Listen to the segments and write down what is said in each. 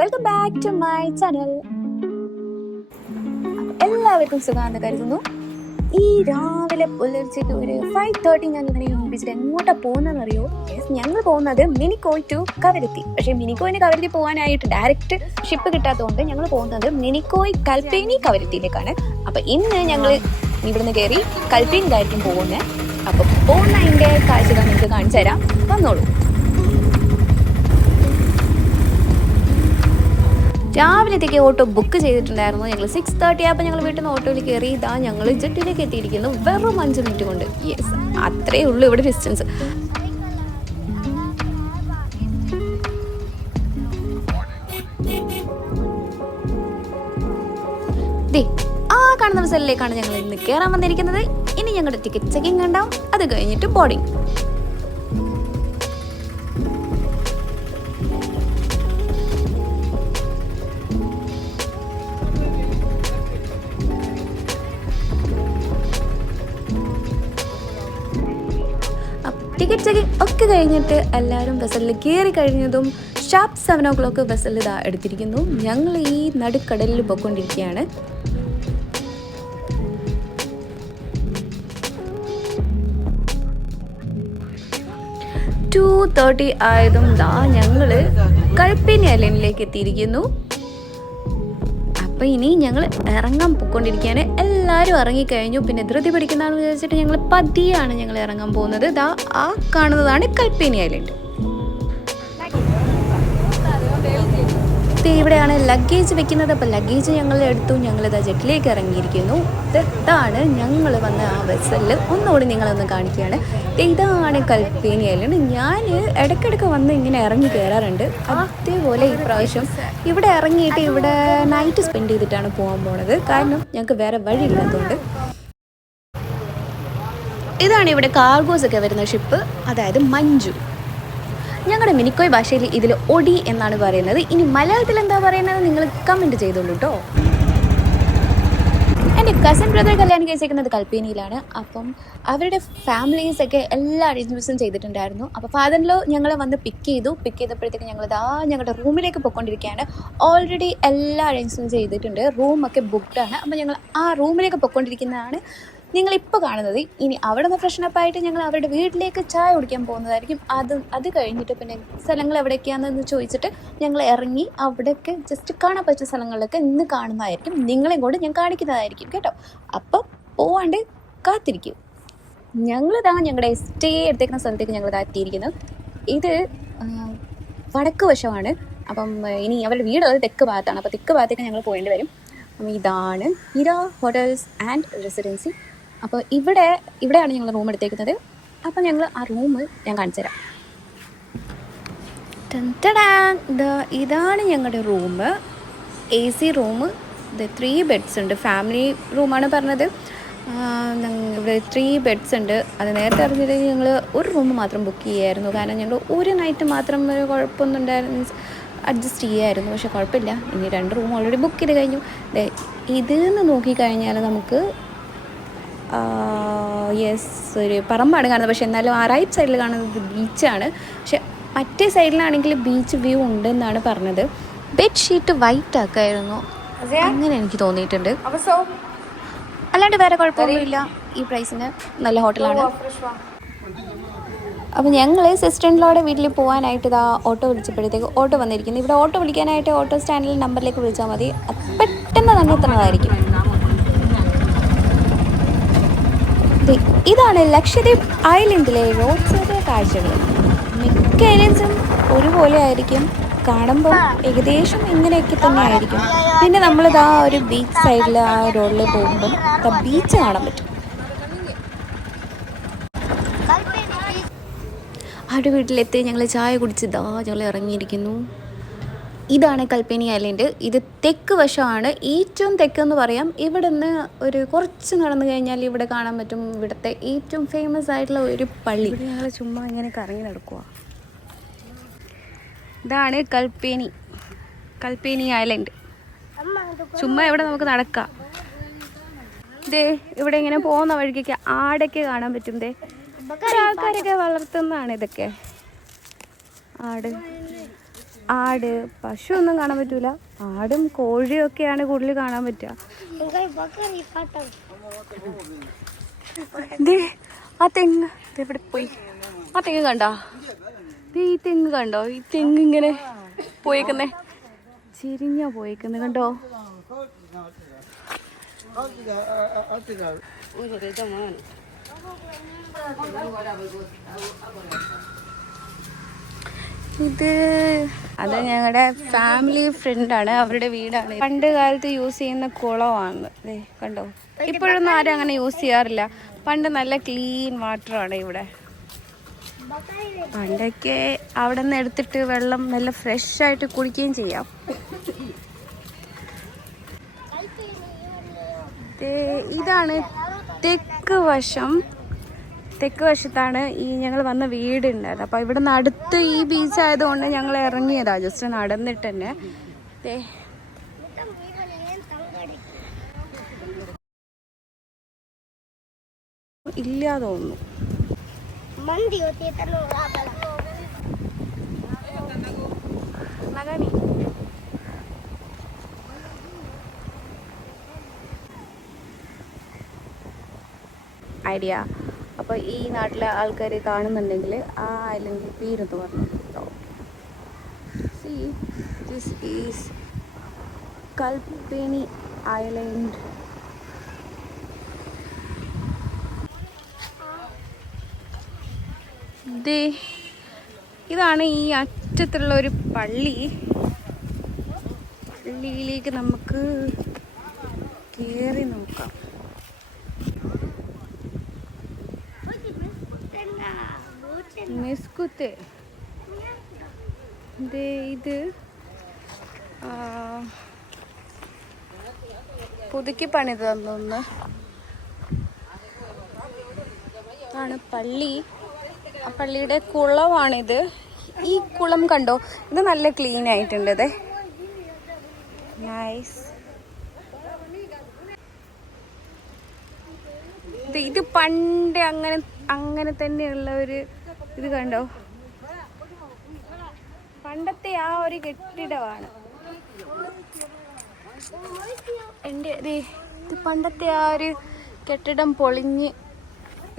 Welcome back to my channel. എല്ലാവർക്കും സുഖമാണെന്ന് കരുതുന്നു. ഈ രാവിലെ പുലർച്ചയ്ക്ക് ഒരു 5:30 ഞാൻ ഇങ്ങനെ എണീപ്പിച്ചിട്ട് എങ്ങോട്ടാ പോകുന്നതെന്നറിയോ? ഞങ്ങൾ പോകുന്നത് മിനിക്കോയ് ടു കവരത്തി. പക്ഷേ മിനിക്കോയിന് കവരത്തി പോകാനായിട്ട് ഡയറക്റ്റ് ഷിപ്പ് കിട്ടാത്തതുകൊണ്ട് ഞങ്ങൾ പോകുന്നത് മിനിക്കോയ് കൽപ്പേനി കവരത്തിയിലേക്കാണ്. അപ്പം ഇന്ന് ഞങ്ങൾ ഇവിടുന്ന് കയറി കൽപ്പേനിയിലായിരിക്കും പോകുന്നത്. അപ്പം പോകുന്ന അതിൻ്റെ കാഴ്ചകൾ നിങ്ങൾക്ക് കാണിച്ചു തരാം, വന്നോളൂ. രാവിലത്തേക്ക് ഓട്ടോ ബുക്ക് ചെയ്തിട്ടുണ്ടായിരുന്നു. ഞങ്ങൾ 6:30 ആയപ്പോൾ ഞങ്ങൾ വീട്ടിൽ നിന്ന് ഓട്ടോയിൽ കയറി. ഇതാ ഞങ്ങൾ ജെട്ടിലേക്ക് എത്തിയിരിക്കുന്നു വെറും 5 മിനിറ്റ് കൊണ്ട്. യെസ്, അത്രയേ ഉള്ളൂ ഇവിടെ ഡിസ്റ്റൻസ്. ആ കാണുന്ന ബസ്സിലേക്കാണ് ഞങ്ങൾ ഇന്ന് കയറാൻ വന്നിരിക്കുന്നത്. ഇനി ഞങ്ങളുടെ ടിക്കറ്റ് ചെക്കിംഗ് ഉണ്ടാവും, അത് കഴിഞ്ഞിട്ട് ബോർഡിംഗ്. ടിക്കറ്റ് ചെക്കിങ് ഒക്കെ കഴിഞ്ഞിട്ട് എല്ലാവരും ബസ്സിൽ കയറി കഴിഞ്ഞതും ഷാർപ്പ് 7 o'clock ബസ്സിൽ ഇതാ എടുത്തിരിക്കുന്നു. ഞങ്ങൾ ഈ നടുക്കടലിൽ പോയിക്കൊണ്ടിരിക്കുകയാണ്. (2:30) ആയതും ദാ ഞങ്ങൾ കൽപ്പേനി ഐലൻഡിലേക്ക് എത്തിയിരിക്കുന്നു. അപ്പോൾ ഇനി ഞങ്ങൾ ഇറങ്ങാൻ പോയിക്കൊണ്ടിരിക്കുകയാണ്. എല്ലാവരും ഇറങ്ങിക്കഴിഞ്ഞു. പിന്നെ ധൃതി പിടിക്കുന്നതാണെന്ന് വിചാരിച്ചിട്ട് ഞങ്ങൾ പതിയാണ് ഞങ്ങൾ ഇറങ്ങാൻ പോകുന്നത്. ഇതാ ആ കാണുന്നതാണ് കൽപ്പേനി ഐലൻഡ്. ഇവിടെയാണ് ലഗേജ് വെക്കുന്നത്. അപ്പോൾ ലഗേജ് ഞങ്ങൾ എടുത്തു. ഞങ്ങളിതാ ജെട്ടിലേക്ക് ഇറങ്ങിയിരിക്കുന്നു. ഇതാണ് ഞങ്ങൾ വന്ന ആ വെസലിൽ. ഒന്നുകൂടി നിങ്ങളൊന്ന് കാണിക്കുകയാണ്. ഇതാണ് കൽപ്പേനി ഐലൻഡ്. ഞാൻ ഇടയ്ക്കിടയ്ക്ക് വന്ന് ഇങ്ങനെ ഇറങ്ങി കയറാറുണ്ട്. അതേപോലെ ഈ പ്രാവശ്യം ഇവിടെ ഇറങ്ങിയിട്ട് ഇവിടെ നൈറ്റ് സ്പെൻഡ് ചെയ്തിട്ടാണ് പോകാൻ പോണത്. കാരണം ഞങ്ങൾക്ക് വേറെ വഴിയില്ലാത്തതുകൊണ്ട്. ഇതാണ് ഇവിടെ കാർഗോസ് ഒക്കെ വരുന്ന ഷിപ്പ്, അതായത് മഞ്ജു. ഞങ്ങളുടെ മിനിക്കോയ് ഭാഷയിൽ ഇതിൽ ഒടി എന്നാണ് പറയുന്നത്. ഇനി മലയാളത്തിൽ എന്താ പറയുന്നത് നിങ്ങൾ കമൻറ്റ് ചെയ്തോളൂ കേട്ടോ. എൻ്റെ കസിൻ ബ്രദർ കല്യാണം കഴിച്ചേക്കുന്നത് കൽപ്പേനിയിലാണ്. അപ്പം അവരുടെ ഫാമിലീസൊക്കെ എല്ലാ അറേഞ്ച്മെൻറ്റ്സും ചെയ്തിട്ടുണ്ടായിരുന്നു. അപ്പോൾ ഫാദറിലോ ഞങ്ങളെ വന്ന് പിക്ക് ചെയ്തപ്പോഴത്തേക്ക് ഞങ്ങളുടെ റൂമിലേക്ക് പോയിക്കൊണ്ടിരിക്കുകയാണ്. ഓൾറെഡി എല്ലാ അറേഞ്ച്മെൻറ്റ്സും ചെയ്തിട്ടുണ്ട്, റൂമൊക്കെ ബുക്ക്ഡാണ്. അപ്പോൾ ഞങ്ങൾ ആ റൂമിലേക്ക് പോയിക്കൊണ്ടിരിക്കുന്നതാണ് നിങ്ങളിപ്പോൾ കാണുന്നത്. ഇനി അവിടെ നിന്ന് ഫ്രഷനപ്പായിട്ട് ഞങ്ങൾ അവരുടെ വീട്ടിലേക്ക് ചായ കുടിക്കാൻ പോകുന്നതായിരിക്കും. അത് കഴിഞ്ഞിട്ട് പിന്നെ സ്ഥലങ്ങൾ എവിടെയൊക്കെയാണെന്ന് ചോദിച്ചിട്ട് ഞങ്ങൾ ഇറങ്ങി അവിടെയൊക്കെ ജസ്റ്റ് കാണാൻ പറ്റിയ സ്ഥലങ്ങളിലൊക്കെ ഇന്ന് കാണുന്നതായിരിക്കും. നിങ്ങളെയും കൊണ്ട് ഞാൻ കാണിക്കുന്നതായിരിക്കും കേട്ടോ. അപ്പോൾ പോവാണ്ട് കാത്തിരിക്കും. ഞങ്ങളിതാ ഞങ്ങളുടെ സ്റ്റേ എടുത്തേക്കുന്ന സ്ഥലത്തേക്ക് ഞങ്ങൾ എത്തിയിരിക്കുന്നത്. ഇത് വടക്ക് വശമാണ്. അപ്പം ഇനി അവരുടെ വീട് തെക്ക് ഭാഗത്താണ്. അപ്പോൾ തെക്ക് ഭാഗത്തേക്ക് ഞങ്ങൾ പോകേണ്ടി വരും. അപ്പം ഇതാണ് ഇര ഹോട്ടൽസ് ആൻഡ് റെസിഡൻസി. അപ്പോൾ ഇവിടെയാണ് ഞങ്ങൾ റൂം എടുത്തേക്കുന്നത്. അപ്പോൾ ഞങ്ങൾ ആ റൂം ഞാൻ കാണിച്ചു തരാം. ഇതാണ് ഞങ്ങളുടെ റൂം, AC റൂം. ഇത് 3 beds ഉണ്ട്. ഫാമിലി റൂമാണ് പറഞ്ഞത്. ഇവിടെ 3 beds ഉണ്ട്. അത് നേരത്തെ അറിഞ്ഞിട്ട് ഞങ്ങൾ ഒരു റൂം മാത്രം ബുക്ക് ചെയ്യായിരുന്നു. കാരണം ഞങ്ങൾ ഒരു നൈറ്റ് മാത്രം ഒരു കുഴപ്പമൊന്നും ഉണ്ടായിരുന്നു, അഡ്ജസ്റ്റ് ചെയ്യായിരുന്നു. പക്ഷെ കുഴപ്പമില്ല. ഇനി 2 റൂം ഓൾറെഡി ബുക്ക് ചെയ്ത് കഴിഞ്ഞു. ഇതിൽ നിന്ന് നോക്കിക്കഴിഞ്ഞാൽ നമുക്ക് ഒരു പറമ്പാണ് കാണുന്നത്. പക്ഷെ എന്നാലും ആ റൈറ്റ് സൈഡിൽ കാണുന്നത് ബീച്ചാണ്. പക്ഷെ മറ്റേ സൈഡിലാണെങ്കിൽ ബീച്ച് വ്യൂ ഉണ്ടെന്നാണ് പറഞ്ഞത്. ബെഡ്ഷീറ്റ് വൈറ്റ് ആക്കായിരുന്നു, അങ്ങനെ എനിക്ക് തോന്നിയിട്ടുണ്ട്. അല്ലാണ്ട് വേറെ കുഴപ്പമൊന്നുമില്ല. ഈ പ്രൈസിന് നല്ല ഹോട്ടലാണ്. അപ്പോൾ ഞങ്ങൾ സിസ്റ്ററിൻ്റെ വീട്ടിൽ പോകാനായിട്ട് ഇതാ ഓട്ടോ വിളിച്ചപ്പോഴത്തേക്ക് ഓട്ടോ വന്നിരിക്കുന്നു. ഇവിടെ ഓട്ടോ വിളിക്കാനായിട്ട് ഓട്ടോ സ്റ്റാൻഡിൽ നമ്പറിലേക്ക് വിളിച്ചാൽ മതി, പെട്ടെന്ന് തന്നെ എത്തുന്നതായിരിക്കും. ഇതാണ് ലക്ഷദ്വീപ് ഐലൻഡിലെ റോഡ് സൈഡിലെ കാഴ്ചകൾ. മിക്ക ഐലൻഡ്സും ഒരുപോലെ ആയിരിക്കും, കാണുമ്പോൾ ഏകദേശം ഇങ്ങനെയൊക്കെ തന്നെ ആയിരിക്കും. പിന്നെ നമ്മളിതാ ഒരു ബീച്ച് സൈഡിൽ ആ റോഡിൽ പോകുമ്പം ബീച്ച് കാണാൻ പറ്റും. അവിടെ വീട്ടിലെത്തി ഞങ്ങൾ ചായ കുടിച്ചതാ ഞങ്ങൾ ഇറങ്ങിയിരിക്കുന്നു. ഇതാണ് കൽപ്പേനി ഐലൻഡ്. ഇത് തെക്ക് വശമാണ്, ഏറ്റവും തെക്കെന്ന് പറയാം. ഇവിടെ നിന്ന് ഒരു കുറച്ച് നടന്നു കഴിഞ്ഞാൽ ഇവിടെ കാണാൻ പറ്റും ഇവിടുത്തെ ഏറ്റവും ഫേമസ് ആയിട്ടുള്ള ഒരു പള്ളി. ഞങ്ങൾ ചുമ്മാ ഇങ്ങനെ കറങ്ങി നടക്കുക. ഇതാണ് കൽപ്പേനി ഐലൻഡ്. ചുമ്മാ ഇവിടെ നമുക്ക് നടക്കാം. ഇവിടെ ഇങ്ങനെ പോകുന്ന വഴിക്കൊക്കെ ആടൊക്കെ കാണാൻ പറ്റും. ആൾക്കാരൊക്കെ വളർത്തുന്നതാണ് ഇതൊക്കെ. ആട് ആട്, പശു ഒന്നും കാണാൻ പറ്റൂല. ആടും കോഴിയും ഒക്കെയാണ് കൂടുതൽ കാണാൻ പറ്റുക. ആ തെങ്ങ് എവിടെ പോയി? ആ തെങ്ങ് കണ്ടോ? ഈ തെങ്ങ് കണ്ടോ? ഈ തെങ്ങ് ഇങ്ങനെ പോയേക്കുന്നേ, ചിരിഞ്ഞാ പോയേക്കുന്നേ കണ്ടോ? അത് ഞങ്ങളുടെ ഫാമിലി ഫ്രണ്ടാണ്, അവരുടെ വീടാണ്. പണ്ട് കാലത്ത് യൂസ് ചെയ്യുന്ന കുളമാണ്. കണ്ടോ? ഇപ്പോഴൊന്നും ആരും അങ്ങനെ യൂസ് ചെയ്യാറില്ല. പണ്ട് നല്ല ക്ലീൻ വാട്ടറാണ് ഇവിടെ. പണ്ടൊക്കെ അവിടെ നിന്ന് എടുത്തിട്ട് വെള്ളം നല്ല ഫ്രഷ് ആയിട്ട് കുടിക്കുകയും ചെയ്യാം. ഇതാണ് തെക്ക് വശത്താണ് ഈ ഞങ്ങൾ വന്ന വീടുണ്ടായത്. അപ്പോൾ ഇവിടെ നിന്ന് അടുത്ത് ഈ ബീച്ച് ആയതുകൊണ്ട് ഞങ്ങൾ ഇറങ്ങിയതാ, ജസ്റ്റ് നടന്നിട്ട് തന്നെ. ഇല്ല തോന്നുന്നു. ഐഡിയ. അപ്പോൾ ഈ നാട്ടിലെ ആൾക്കാർ കാണുന്നുണ്ടെങ്കിൽ ആ ഐലൻഡിൽ പേരെന്ന് പറഞ്ഞു കേട്ടോ. See this is Kalpeni island. ഇതാണ് ഈ അറ്റത്തുള്ള ഒരു പള്ളിയിലേക്ക് നമുക്ക് കയറി നോക്കാം. മെസ്കുത്ത് ഇത് പുതുക്കി പണിതൊന്ന് ആണ് പള്ളി. ആ പള്ളിയുടെ കുളമാണിത്. ഈ കുളം കണ്ടോ? ഇത് നല്ല ക്ലീൻ ആയിട്ടുണ്ട്. അതെ, നൈസ്. ഇത് പണ്ട് അങ്ങനെ തന്നെയുള്ള ഒരു ഇത് കണ്ടോ? പണ്ടത്തെ ആ ഒരു കെട്ടിടമാണ്. ഇത് പണ്ടത്തെ ആ ഒരു കെട്ടിടം പൊളിഞ്ഞ്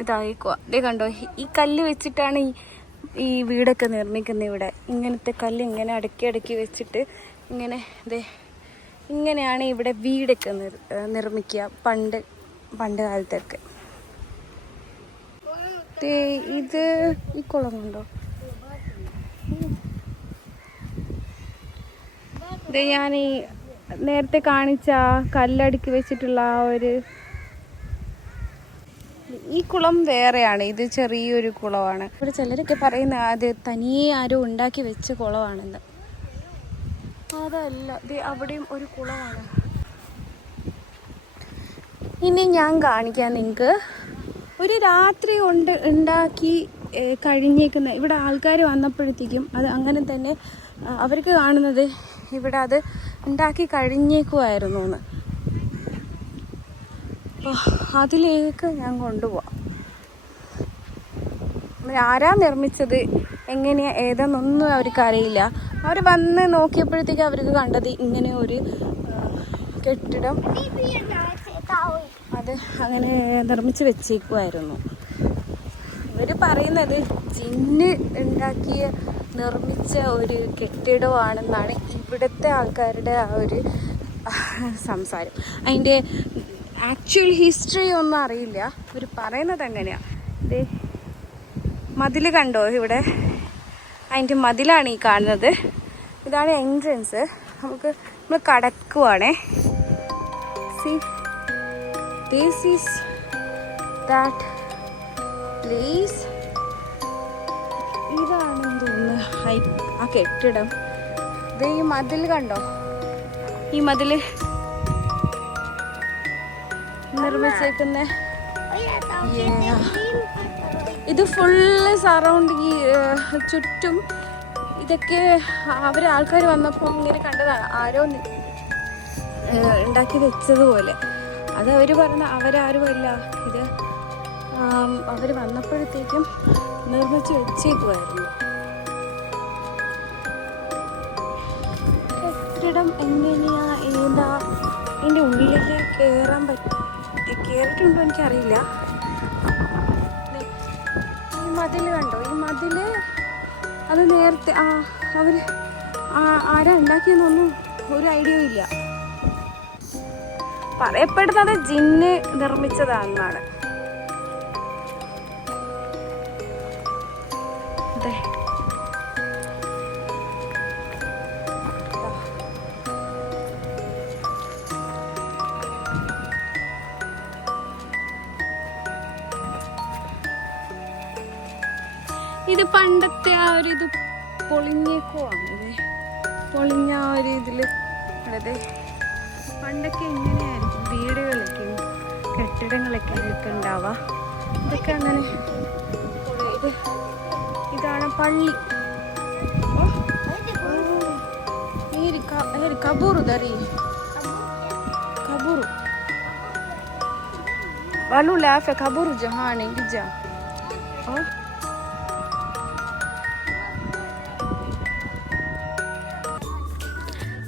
ഇതായിക്കുക. ഇതേ കണ്ടോ? ഈ കല്ല് വെച്ചിട്ടാണ് ഈ വീടൊക്കെ നിർമ്മിക്കുന്നത്. ഇവിടെ ഇങ്ങനത്തെ കല്ല് ഇങ്ങനെ അടുക്കി വെച്ചിട്ട് ഇങ്ങനെയാണ് ഇവിടെ വീടൊക്കെ നിർമ്മിക്കുക പണ്ട് കാലത്തൊക്കെ. ഇത് ഈ കുളം കണ്ടോ? ഇത് ഞാൻ ഈ നേരത്തെ കാണിച്ച കല്ലടുക്കി വെച്ചിട്ടുള്ള ആ ഒരു ഈ കുളം വേറെയാണ്. ഇത് ചെറിയൊരു കുളമാണ്. ഇവിടെ ചിലരൊക്കെ പറയുന്ന അത് തനിയെ ആരോ ഉണ്ടാക്കി വെച്ച കുളമാണെന്ന്. അതല്ല, ഇത് അവിടെയും ഒരു കുളമാണ്. ഇനി ഞാൻ കാണിക്കാം നിങ്ങൾക്ക്. ഒരു രാത്രി കൊണ്ട് ഉണ്ടാക്കി കഴിഞ്ഞേക്കുന്ന ഇവിടെ ആൾക്കാർ വന്നപ്പോഴത്തേക്കും അത് അങ്ങനെ തന്നെ അവർക്ക് കാണുന്നത് ഇവിടെ അത് ഉണ്ടാക്കി കഴിഞ്ഞേക്കുമായിരുന്നു എന്ന്. അപ്പോൾ അതിലേക്ക് ഞാൻ കൊണ്ടുപോവാം. ആരാ നിർമ്മിച്ചത്, എങ്ങനെയാ ഏതാന്നൊന്നും അവർക്ക് അറിയില്ല. അവർ വന്ന് നോക്കിയപ്പോഴത്തേക്ക് അവർക്ക് കണ്ടത് ഇങ്ങനെ ഒരു കെട്ടിടം അത് അങ്ങനെ നിർമ്മിച്ച് വെച്ചേക്കുമായിരുന്നു. ഇവർ പറയുന്നത് ജിന്ന് നിർമ്മിച്ച ഒരു കെട്ടിടമാണെന്നാണ് ഇവിടുത്തെ ആൾക്കാരുടെ ആ ഒരു സംസാരം. അതിൻ്റെ ആക്ച്വൽ ഹിസ്റ്ററി ഒന്നും അറിയില്ല. ഇവർ പറയുന്നത് അങ്ങനെയാണ്. ഇത് മതിൽ കണ്ടോ? ഇവിടെ അതിൻ്റെ മതിലാണ് ഈ കാണുന്നത്. ഇതാണ് എൻട്രൻസ്. നമ്മൾ കടക്കുവാണേ. See this is that place. ഇതാണെന്ന് തോന്നുന്നു ആ കെട്ടിടം. ഇത് ഈ മതിൽ കണ്ടോ? ഈ മതിൽ നിർമ്മിച്ചേക്കുന്ന ഇത് ഫുള്ള് സറൗണ്ട് ഈ ചുറ്റും ഇതൊക്കെ ആൾക്കാർ വന്നപ്പോൾ ഇങ്ങനെ കണ്ടതാണ്. ആരോ ഉണ്ടാക്കി വെച്ചതുപോലെ. അത് അവർ പറഞ്ഞ അവരാരുമല്ല, ഇത് അവർ വന്നപ്പോഴത്തേക്കും നിർമ്മിച്ച് വെച്ചേക്കുമായിരുന്നു. കെട്ടിടം എങ്ങനെയാ ഏതാ ഇതിൻ്റെ ഉള്ളിലേക്ക് കയറിയിട്ടുണ്ടോ എനിക്കറിയില്ല. ഈ മതിൽ കണ്ടോ, ഈ മതിൽ അത് നേരത്തെ അവർ ആരാ ഉണ്ടാക്കിയെന്നൊന്നും ഒരു ഐഡിയ ഇല്ല. പറയപ്പെടുന്നത് ജിന്ന് നിർമ്മിച്ചതാണെന്നാണ്. ഇത് പണ്ടത്തെ ആ ഒരു ഇത് പൊളിഞ്ഞേക്കുവാണ്. പൊളിഞ്ഞ ആ ഒരു ഇതില് അതെ പണ്ടൊക്കെ ഇങ്ങനെയായിരിക്കും വീടുകളൊക്കെ കെട്ടിടങ്ങളൊക്കെ ഉണ്ടാവുക. ഇതൊക്കെ അങ്ങനെ. ഇതാണ് പള്ളി. കബൂറു ദറി കബൂറു walu lafe kaburu jahani gija.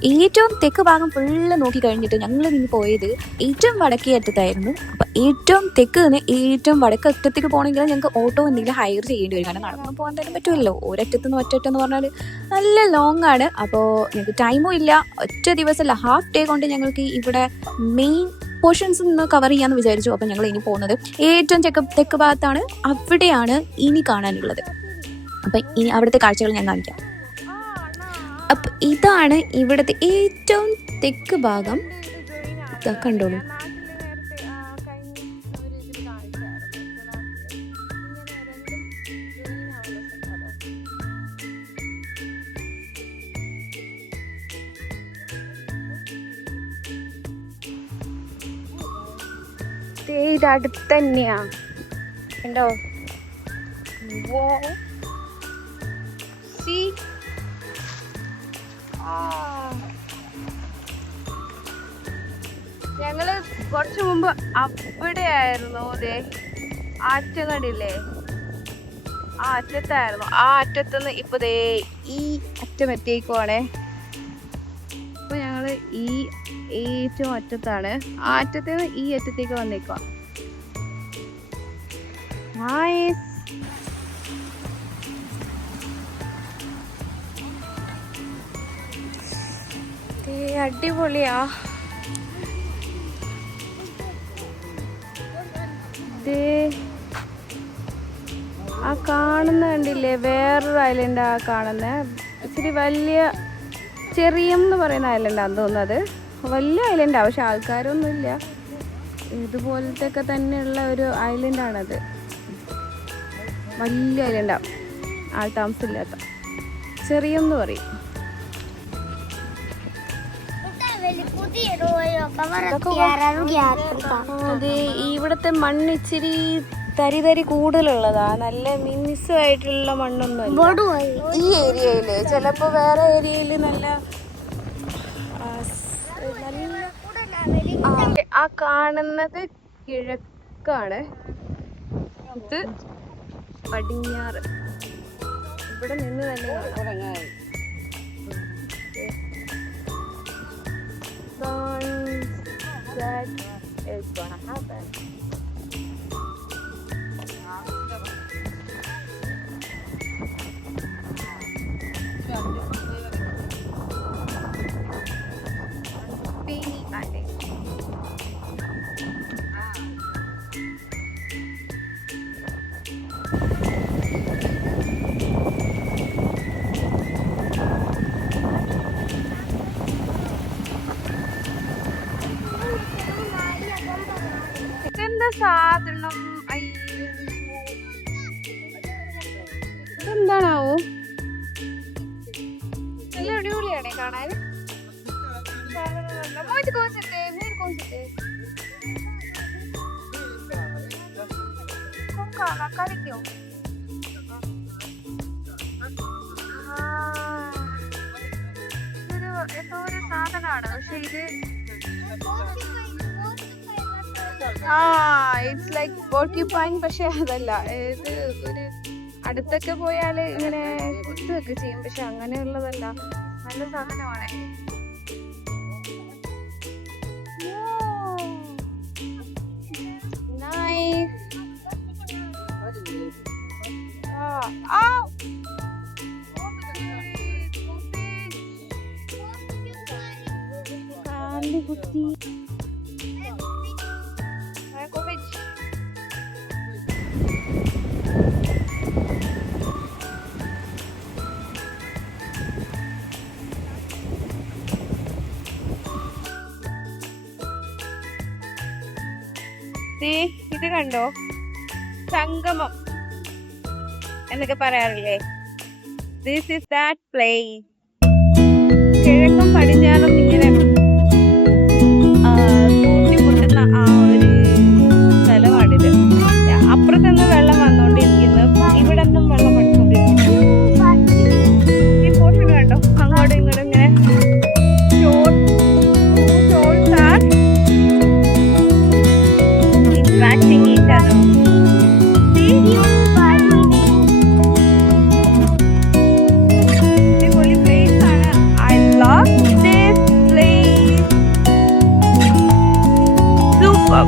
ഏറ്റവും തെക്ക് ഭാഗം ഫുള്ള് നോക്കി കഴിഞ്ഞിട്ട് ഞങ്ങൾ ഇനി പോയത് ഏറ്റവും വടക്കേ അറ്റത്തായിരുന്നു. അപ്പം ഏറ്റവും തെക്ക് നിന്ന് ഏറ്റവും വടക്ക് അറ്റത്തേക്ക് പോകണമെങ്കിൽ ഞങ്ങൾക്ക് ഓട്ടോ എന്തെങ്കിലും ഹയർ ചെയ്യേണ്ടി വരും. കാരണം നടന്നു പോകാൻ തന്നെ പറ്റുമല്ലോ. ഒരറ്റത്ത് നിന്ന് ഒറ്റ എന്ന് പറഞ്ഞാൽ നല്ല ലോങ് ആണ്. അപ്പോൾ ഞങ്ങൾക്ക് ടൈമും ഇല്ല. ഒറ്റ ദിവസമല്ല, ഹാഫ് ഡേ കൊണ്ട് ഞങ്ങൾക്ക് ഇവിടെ മെയിൻ പോർഷൻസ് നിന്ന് കവർ ചെയ്യാമെന്ന് വിചാരിച്ചു. അപ്പം ഞങ്ങൾ ഇനി പോകുന്നത് ഏറ്റവും തെക്ക് ഭാഗത്താണ്. അവിടെയാണ് ഇനി കാണാനുള്ളത്. അപ്പം ഇനി അവിടുത്തെ കാഴ്ചകൾ ഞാൻ കാണിക്കാം. അപ്പം ഇതാണ് ഇവിടുത്തെ ഏറ്റവും തെക്ക് ഭാഗം. കണ്ടോളൂ. ഇത് അടുത്ത് തന്നെയാ ഉണ്ടോ. ഞങ്ങള് കുറച്ചു മുമ്പ് അവിടെ ആയിരുന്നു. അതെ ആറ്റം കണ്ടില്ലേ, ആ അറ്റത്തായിരുന്നു. ആ അറ്റത്തുനിന്ന് ഇപ്പൊ ദേ ഈ അറ്റം എത്തിയേക്കുവാണേ. ഇപ്പൊ ഞങ്ങള് ഈ ഏറ്റവും അറ്റത്താണ്. ആ അറ്റത്തുനിന്ന് ഈ അറ്റത്തേക്ക് വന്നേക്കുവാ. അടിപൊളിയാ. ആ കാണുന്ന കണ്ടില്ലേ, വേറൊരു ഐലൻഡ്. ആ കാണുന്ന ഇച്ചിരി വലിയ ചെറിയം എന്ന് പറയുന്ന ഐലൻഡാന്ന് തോന്നുന്നത്. വലിയ ഐലൻഡാണ്, പക്ഷെ ആൾക്കാരൊന്നുമില്ല. ഇതുപോലത്തെ ഒക്കെ തന്നെയുള്ള ഒരു ഐലൻഡാണത്. വലിയ ഐലൻഡാണ്, ആൾ താമസമില്ലാത്ത. ചെറിയം എന്ന് പറയും. അതെ, ഇവിടുത്തെ മണ്ണ് ഇച്ചിരി തരി കൂടുതലുള്ളതാ. നല്ല മിനുസമായിട്ടുള്ള മണ്ണൊന്നും ഈ ഏരിയയില്. ചിലപ്പോ വേറെ ഏരിയയില് നല്ല ആ കാണുന്നത് കിഴക്കാണ്, ഇത് പടിഞ്ഞാറ്. ഇവിടെ നിന്ന് തന്നെ that is gonna happen. സാധനം ഇതെന്താണാവോ? നല്ല അടിപൊളിയാണേ കാണാൻ. കളിക്കോ? ഇതൊരു എന്തോ ഒരു സാധനമാണ്, പക്ഷെ ഇത് ഇറ്റ്സ് ലൈക്ക് പോർക്യുപൈൻ. പക്ഷെ അതല്ല, ഇത് ഒരു അടുത്തൊക്കെ പോയാൽ ഇങ്ങനെ കുത്തുകയൊക്കെ ചെയ്യും, പക്ഷെ അങ്ങനെയുള്ളതല്ല. നല്ല സാധനമാണ്. ഇത് കണ്ടോ, സംഗമം എന്നൊക്കെ പറയാറില്ലേ, ദിസ് ഈസ് ദാറ്റ് പ്ലേസ്. കിഴക്കും പടിഞ്ഞാറും ഇങ്ങനെ കൂട്ടിമുട്ടുന്ന ആ ഒരു സ്ഥലമാണിത്. അപ്പുറത്തുനിന്ന് വെള്ളം വന്നുകൊണ്ടിരിക്കുന്നു, ഇവിടെ നിന്നും വെള്ളം വന്നുകൊണ്ടിരിക്കുന്നു. ഈ പോർഷൻ കണ്ടോ, അങ്ങോട്ടും ഇങ്ങോട്ടും ഇങ്ങനെ interacting each other. അടിപൊളി place ആണ്. I love this place. Super.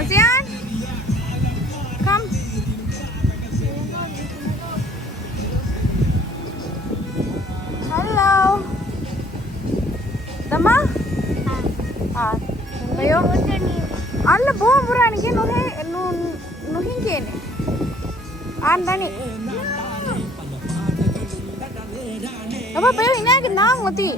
Asian, come. Hello. Dama? Ayo. Alla boom burani ke nuhin ke ne. Andani. Apa payo ina ke nang mati.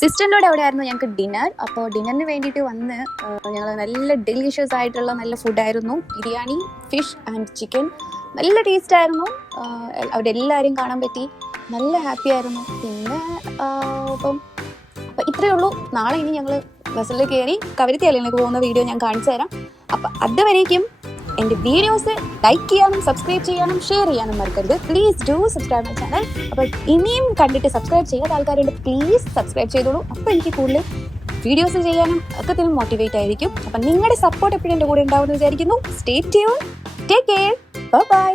സിസ്റ്ററിൻ്റെ കൂടെ എവിടെയായിരുന്നു ഞങ്ങൾക്ക് ഡിന്നർ. അപ്പോൾ ഡിന്നറിന് വേണ്ടിയിട്ട് വന്ന് ഞങ്ങൾ നല്ല ഡെലിഷ്യസ് ആയിട്ടുള്ള നല്ല ഫുഡായിരുന്നു. Biryani, fish and chicken. നല്ല ടേസ്റ്റ് ആയിരുന്നു. അവിടെ എല്ലാവരെയും കാണാൻ പറ്റി, നല്ല ഹാപ്പി ആയിരുന്നു. പിന്നെ അപ്പം ഇത്രയേ ഉള്ളൂ. നാളെ ഇനി ഞങ്ങൾ ബസ്സിൽ കയറി കവരത്തിയിലേക്ക് പോകുന്ന വീഡിയോ ഞാൻ കാണിച്ചു തരാം. അപ്പം അതുവരേക്കും എൻ്റെ വീഡിയോസ് ലൈക്ക് ചെയ്യാനും സബ്സ്ക്രൈബ് ചെയ്യാനും ഷെയർ ചെയ്യാനും മറക്കരുത്. Please do subscribe my channel. അപ്പോൾ ഇനിയും കണ്ടിട്ട് സബ്സ്ക്രൈബ് ചെയ്യാത്ത ആൾക്കാരുണ്ട്, പ്ലീസ് സബ്സ്ക്രൈബ് ചെയ്തോളൂ. അപ്പോൾ എനിക്ക് കൂടുതൽ വീഡിയോസ് ചെയ്യാനും ഒക്കെ മോട്ടിവേറ്റ് ആയിരിക്കും. അപ്പം നിങ്ങളുടെ സപ്പോർട്ട് എപ്പോഴും എൻ്റെ കൂടെ ഉണ്ടാവുമെന്ന് വിചാരിക്കുന്നു. Stay tune, take care, bye bye.